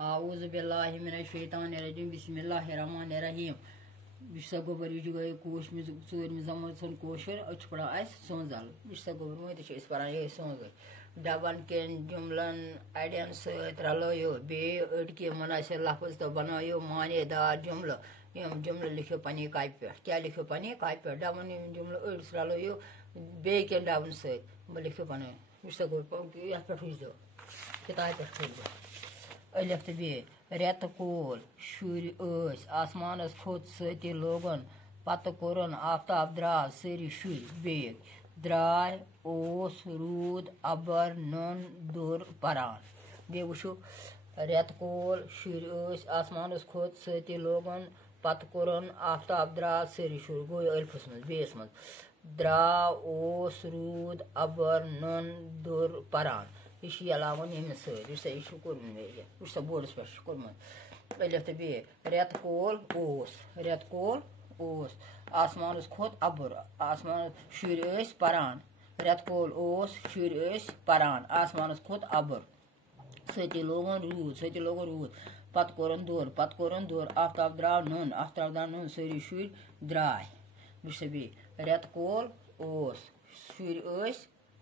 आऊज़ु बिल्लाहि मिनश शैतानिर रजीम बिस्मिल्लाहिर्रहमानिर रहीम। बिशा गोबर यह गई कोश में चूरम जमन सन कोशर अच्छ पड़ा सोजल बिशा गोबर मत पढ़ान ये सोज डबन केन जुमलन अड़न सलो बे अड़के मुनासिब लफ्ज तो बनायो मानेदार जुमल यम जुमल लिखो पन्ने कापि पे क्या लिखो पन्ने कापि पे डबन जुमल अड़ रलो बे कन डबन सह लिखो पन्ने बिशा गोबर ये पे दो किताब पे दो अलिफ तो बे रेत कोल शुर आसमान खोत सती लोगन पत कोरन आफ्ताब द्राव सारी शुर बेग द्राय ओस रूद अबर नन दुर परान बे वो रेत कोल शुर आसमान खोत सती लोगन पत कोरन आफ्ताब द्राव सारी शुर गो अलिफस मज बेस मज द्राव ओस रूद अबर नन दुर परान यह अलावन ये सह बोर्डस पे अलिफ तो बे रेत कोल ओस आसमान खोत अबर आसमान शुर परान रेत कोल ओस शुर परान आसमान खोत अबर सती लोगन रूद पत कोरन दूर आफ्ताब द्राव नन सारी शुर द्राय बिशा बे रेत कोल ओस शुर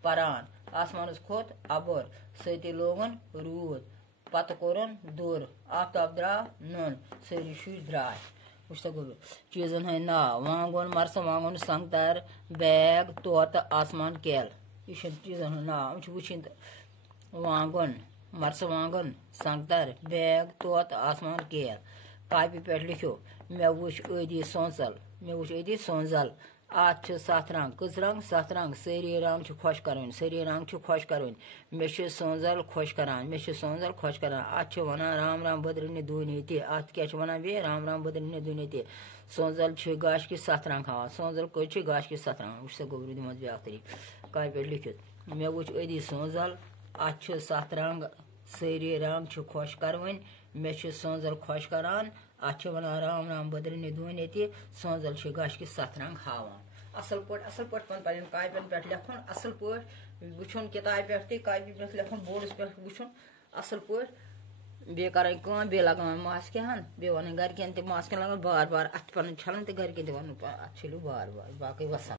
परान आसमान खोत अबर सती लोगन रूद पत कोरन दूर आफ्ताब द्राव नन सारी शुर द्राय चीजन हंद नाव वांगन मरसवांगन संगतर बैग तोत आसमान केल यह चीजन हंद नाव वुचिन वांगन मरसवांगन संगतर बैग तोत आसमान केल कापि पे लिखो मे वुच अदी सोंजल आत 7 रंग कस रंग 7 रंग सारी रंग खुश कर मे सोंजल खुश करान अत वनान राम राम बदरनी दून ये अत क्या वनान बे राम राम बदरनी दून ये सोंजल गाश के 7 रंग हावान सोंजल कच गाश के 7 रंग वह गोबर दिम ब्या तरीक कापि पे लिखित मे वुच अदी सोंजल अत 7 रंग सारी रंग खुश कर मे सोंजल खुश करान अत वनान राम राम बदरनी दून ये सोंजल गाश के 7 रंग हावान असल पे पे कापन पे लिखन असल पे वुन किताब पे कापि पे लिखन बोर्डस पे वुन असल पे बे कर लगान मास्क बे वन घर कन मास्क लगान बार बार अत पे छलन तो घर के वन अत छलू बार बार बाकी वसन।